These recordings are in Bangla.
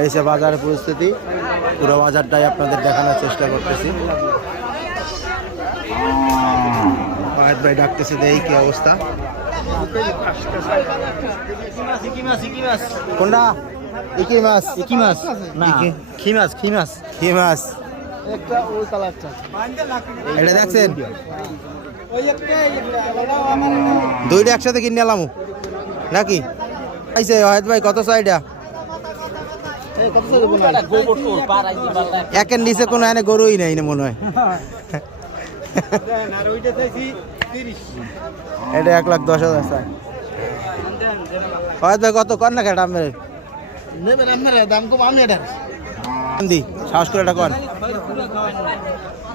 এই যে বাজারের পরিস্থিতি, পুরো বাজারটাই আপনাদের দেখানোর চেষ্টা করতেছি। ফাহাদ ভাই ডাকতেছে, এই কি অবস্থা? কোনটা? ইকি মাছ? ইকি মাছ না, কি মাছ? কি মাছ? কি মাছ? একটা ওই কালারটা এটা দেখছেন? দুইটা একসাথে কিনে এলাম নাকি? আইছে ফাহাদ ভাই কত চাইটা? একের নিচে কোনো এনে গরুই নাই না মনে হয়। এটা 1,10,000 চাই। ফাহাদ ভাই কত কর না কেটা আপনার? সাহস করে এটা কর,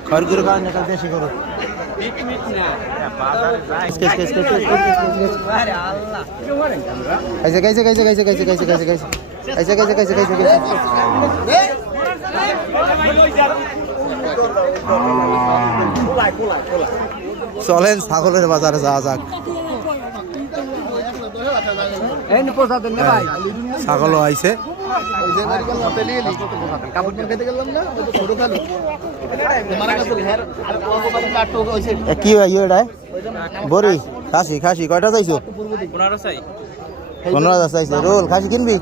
খড়গুলো খাওয়ান না, দেশি করো। চলেন ছাগলের বাজারে যাওয়া যাক। ছাগলও আইছে। কি ভাই এটা? বড়ি খাসি? খাসি কয়টা চাইছো? 15,000 চাইছে। রোল খাসি কিনবি?